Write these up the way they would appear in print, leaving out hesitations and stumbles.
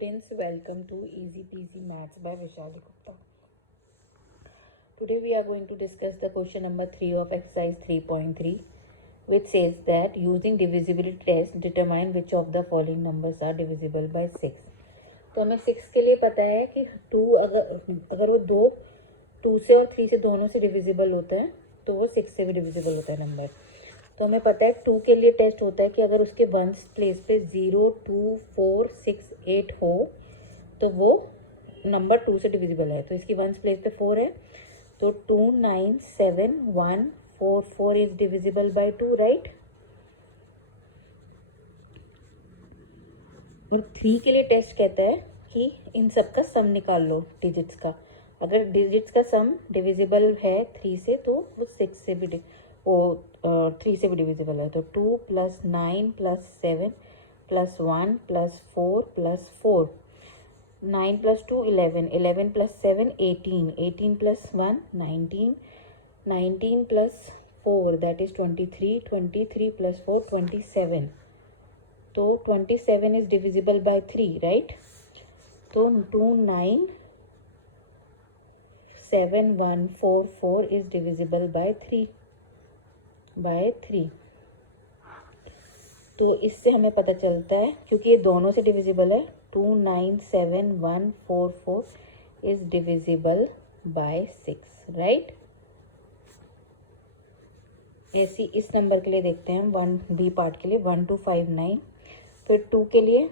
students, welcome to Easy Peasy Maths by Vishali Gupta. Today we are going to discuss the question number 3 of exercise 3.3, which says that using divisibility test determine which of the following numbers are divisible by 6. तो हमें 6 के लिए पता है कि 2 अगर वो 2 से और 3 से दोनों से डिविजिबल होता है तो वो 6 से भी डिविजिबल होता है नंबर। तो हमें पता है 2 के लिए टेस्ट होता है कि अगर उसके वंस प्लेस पे 0, 2, 4, 6, 8 हो तो वो नंबर 2 से डिविजिबल है। तो इसकी वंस प्लेस पे 4 है तो 2, 9, 7, 1, 4, 4 इज डिविजिबल बाय 2, राइट। और 3 के लिए टेस्ट कहता है कि इन सब का सम निकाल लो डिजिट्स का। अगर डिजिट्स का सम डिविजिबल है 3 से तो वो 6 से भी 3 से भी डिविजिबल है। तो 2 + 9 + 7 + 1 + 4 + 4, 9 + 2 11, 11 + 7 18, 18 + 1 19, 19 + 4 that is 23, 23 + 4 27. तो 27 is divisible by 3, right? तो 2, 9, 7, 1, 4, 4 is divisible by 3. तो इससे हमें पता चलता है क्योंकि ये दोनों से डिविजिबल है, 2, 9, 7, 1, 4, 4 is divisible by 6, right? ऐसी इस नंबर के लिए देखते हैं हम 1B पार्ट के लिए 1, 2, 5, 9। फिर 2 के लिए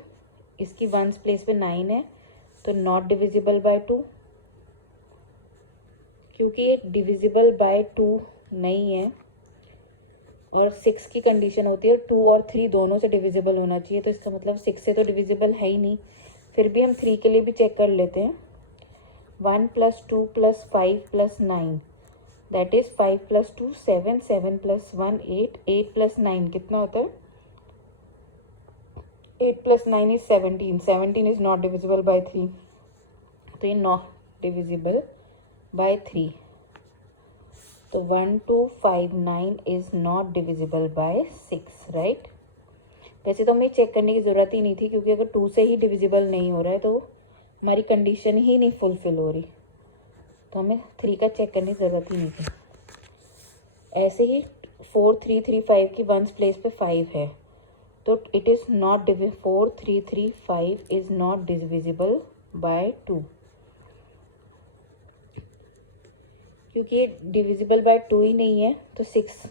इसकी वंस प्लेस पे 9 है तो नॉट डिविजिबल बाय 2, क्योंकि ये डिविजिबल बाय 2 नहीं है और 6 की कंडीशन होती है 2 और 3 दोनों से डिविजिबल होना चाहिए। तो इसका मतलब 6 से तो डिविजिबल है ही नहीं। फिर भी हम 3 के लिए भी चेक कर लेते हैं। 1 + 2 + 5 + 9 दैट इज 5 + 2 7, 7 + 1 8, 8 + 9 कितना होता है? 8 + 9 is 17, 17 is not divisible by 3, तो ये नॉट डिविजिबल बाय 3। तो 1, 2, 5, 9 is not divisible by 6, right. वैसे तो हमें चेक करने की ज़रूरत ही नहीं थी क्योंकि अगर 2 से ही डिविजिबल नहीं हो रहा है तो हमारी कंडीशन ही नहीं फुलफिल हो रही, तो हमें 3 का चेक करने की ज़रूरत ही नहीं थी। ऐसे ही 4, 3, 3, 5 की वंस प्लेस पे 5 है तो it is not 4, 3, 3, 5 is not divisible by 2, क्योंकि ये डिविजिबल बाय 2 ही नहीं है। तो 6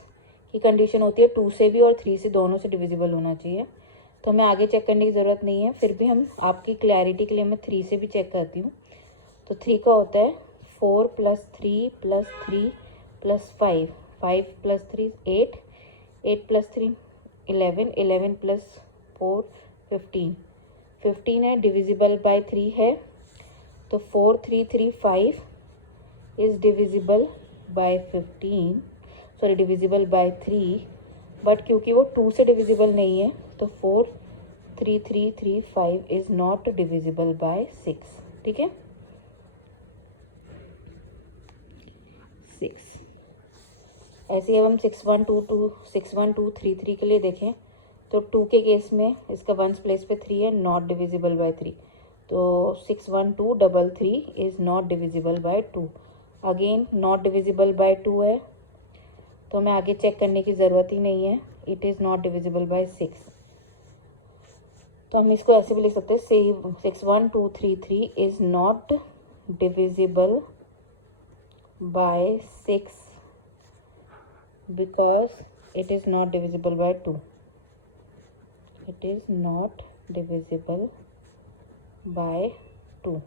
की कंडीशन होती है 2 से भी और 3 से दोनों से डिविजिबल होना चाहिए। तो हमें आगे चेक करने की ज़रूरत नहीं है। फिर भी हम आपकी क्लैरिटी के लिए मैं 3 से भी चेक करती हूँ। तो 3 का होता है 4 + 3 + 3 + 5, 5 + 3 8, 8 + 3 11, 11 + 4 15, 15 है डिविजिबल बाय 3 है। तो 4, 3, 3, 5 is divisible by 15, sorry divisible by 3, but क्योंकि वो 2 से डिविजिबल नहीं है तो 4, 3, 3, 3, 5 इज नॉट डिविजिबल बाय 6, ठीक है। 6 ऐसे ही अब हम 6, 1, 2, 2, 6, 1, 2, 3, 3 के लिए देखें तो 2 के केस में इसका वंस प्लेस पे 3 है, नॉट डिविजिबल बाय 3। तो 6, 1, 2, 3, 3 is not divisible by 2, again not divisible by 2 है तो हमें आगे चेक करने की ज़रूरत ही नहीं है, it is not divisible by 6। तो हम इसको ऐसे भी लिख सकते हैं 6, 1, 2, 3, 3 is not divisible by 6 because it is not divisible by 2, it is not divisible by 2,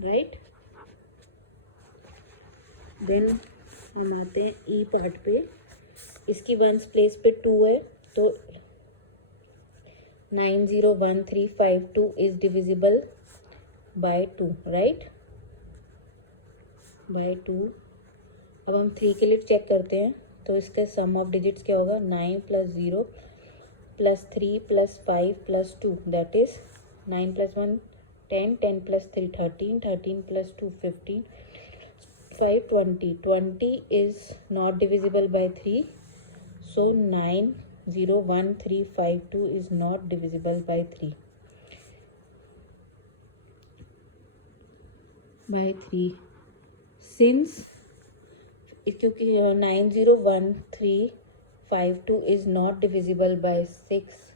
right. Then हम आते हैं ई पार्ट पे। इसकी वंस प्लेस पे 2 है तो 9, 0, 1, 3, 5, 2 is divisible by 2, right, by 2। अब हम 3 के लिए चेक करते हैं तो इसका सम ऑफ डिजिट्स क्या होगा? 9 + 0 + 3 + 5 + 2 that is 9 + 1 10, 10 + 3 13, 13 + 2 15, 5 20, 20 is not divisible by 3, so 9 0 1 3 5 2 is not divisible by 3. by 3. Since क्योंकि 901352 is not divisible by 6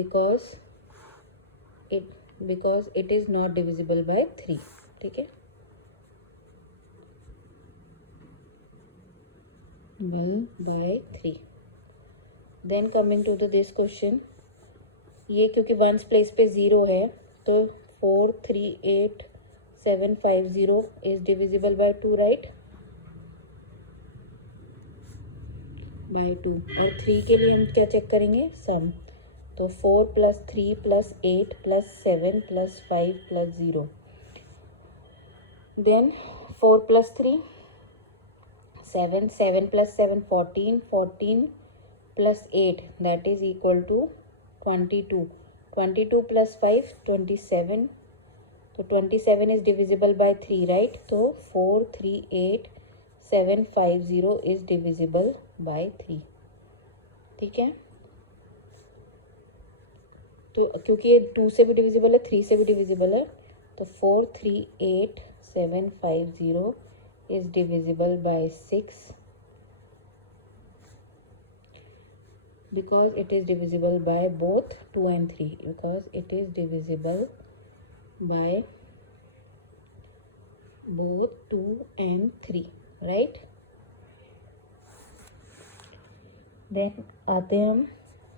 because it is not divisible by 3. ठीक है, by 3. Then coming to this question, ये क्योंकि ones place पे 0 है तो 438750 is divisible by 2, right, by 2. और 3 के लिए हम क्या चेक करेंगे, सम. तो 4 + 3 + 8 + 7 + 5 + 0. Then 4 + 3 7, 7 + 7 14, 14 + 8 that is equal to 22. 22 + 5 27. तो 27 is divisible by 3, right? तो 438750 is divisible by 3. ठीक है, तो क्योंकि ये 2 से भी डिविजिबल है, 3 से भी डिविजिबल है, तो 438750 is divisible by 6 because it is divisible by both 2 and 3, because it is divisible by both 2 and 3, right? Then आते हैं हम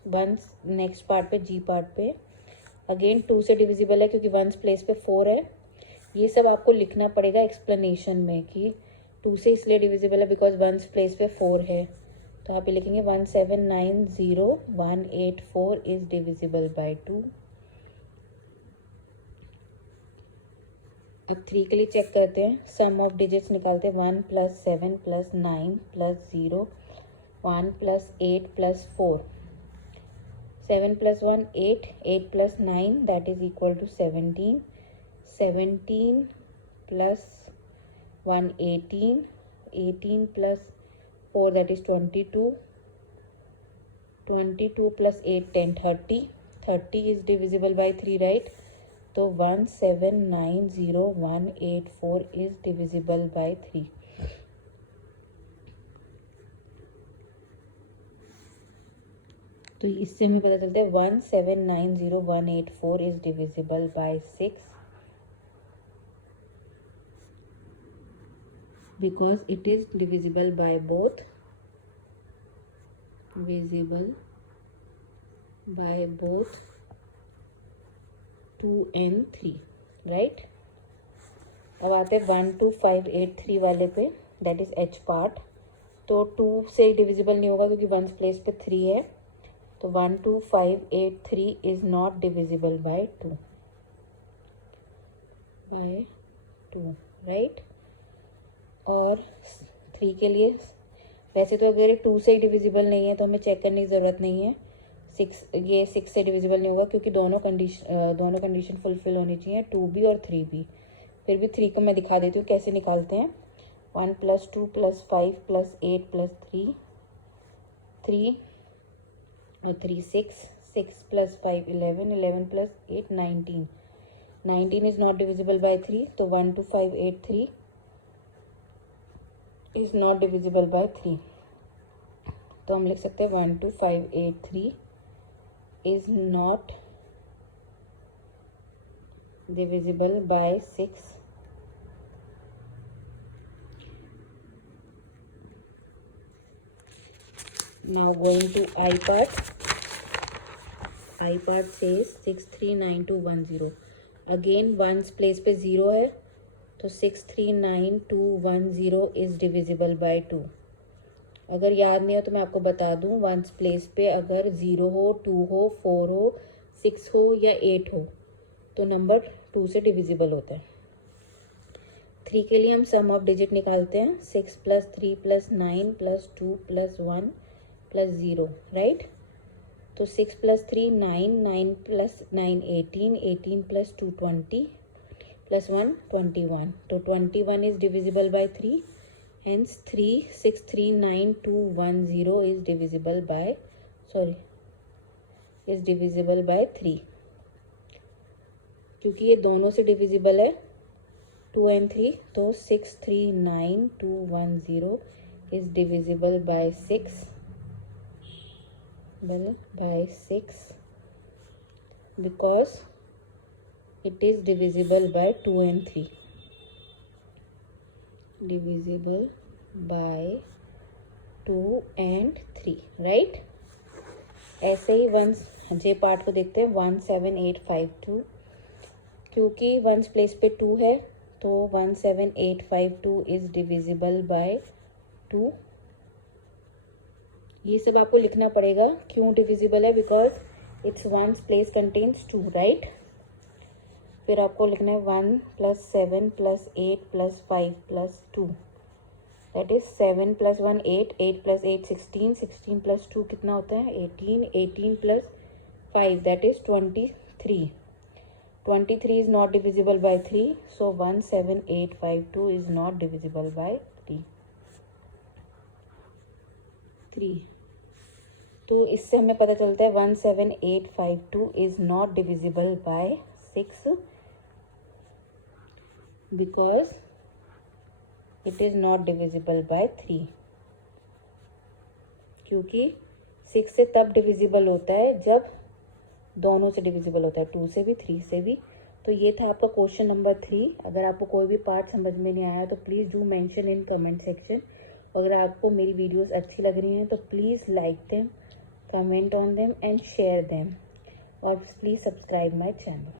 वंस नेक्स्ट पार्ट पे, जी पार्ट पे. अगेन 2 से डिविजिबल है क्योंकि वंस प्लेस पे 4 है. ये सब आपको लिखना पड़ेगा एक्सप्लेनेशन में कि 2 से इसलिए डिविजिबल है बिकॉज वंस प्लेस पे 4 है. तो आप ये लिखेंगे 1790184 इज डिविजिबल बाय 2. अब 3 के लिए चेक करते हैं, सम ऑफ डिजिट्स निकालते हैं. 1 + 7 + 9 + 0, 1 + 8 + 4. 7 + 1 8, 8 + 9 that is equal to 17. 17 + 1 18, 18 + 4 that is 22. 22 + 8 10 30. 30 is divisible by 3, right? तो 1790184 is divisible by 3. तो इससे हमें पता चलता है 1790184 is divisible by 6 because it is divisible by both 2 and 3, right. अब आते हैं 12583 वाले पे, दैट इज एच पार्ट. तो 2 से डिविजिबल नहीं होगा क्योंकि वंस प्लेस पे 3 है. तो 12583 is not divisible by 2, right. और 3 के लिए वैसे तो अगर 2 से ही डिविजिबल नहीं है तो हमें चेक करने की ज़रूरत नहीं है. 6 से डिविजिबल नहीं होगा क्योंकि दोनों कंडीशन फुलफिल होनी चाहिए, 2 भी और 3 भी. फिर भी 3 को मैं दिखा देती हूँ कैसे निकालते हैं. 1 + 2 + 5 + 8 + 3, 3 और 3 6, 6 + 5 11, 11 + 8 19. 19 इज नॉट डिविजिबल बाय 3, तो 12583 इज नॉट डिविजिबल बाय 3. तो हम लिख सकते हैं 12583 is not divisible by 6. Now going to I part. I part says 639210. Again ones place पे 0 है तो 639210 is divisible by 2. अगर याद नहीं हो तो मैं आपको बता दूं, वंस प्लेस पे अगर 0 हो, 2 हो, 4 हो, 6 हो या 8 हो तो नंबर 2 से डिविजिबल होता है. 3 के लिए हम सम ऑफ डिजिट निकालते हैं. 6 + 3 + 9 + 2 + 1 + 0, राइट. तो 6 + 3 9, 9 + 9 18, 18 + 2 20 + 1 21. तो 21 is divisible bye 3. Hence 3639210 is divisible by 3. क्योंकि ये दोनों से डिविजिबल है 2 and 3, तो 639210 is divisible by 6 because it is divisible by 2 and 3. Divisible by 2 and 3, right? ऐसे ही वंस जे पार्ट को देखते हैं 17852, क्योंकि वंस प्लेस पे 2 है तो 17852 इज डिविजिबल बाय 2. ये सब आपको लिखना पड़ेगा क्यों डिविजिबल है, because it's ones place contains 2, right. फिर आपको लिखना है 1 + 7 + 8 + 5 + 2, दैट इज 7 + 1 8, 8 + 8 16, 16 + 2 कितना होता है 18, 18 + 5 that is 23. 23 is not divisible by 3, so 17852 is not divisible by 3. तो इससे हमें पता चलता है 17852 is not divisible by 6 because it is not divisible by 3. क्योंकि 6 से तब डिविजिबल होता है जब दोनों से डिविजिबल होता है, 2 से भी 3 से भी. तो ये था आपका क्वेश्चन नंबर 3. अगर आपको कोई भी पार्ट समझ में नहीं आया तो please do mention in comment section. अगर आपको मेरी वीडियोस अच्छी लग रही हैं तो please like them, comment on them and share them, और प्लीज़ सब्सक्राइब माय चैनल.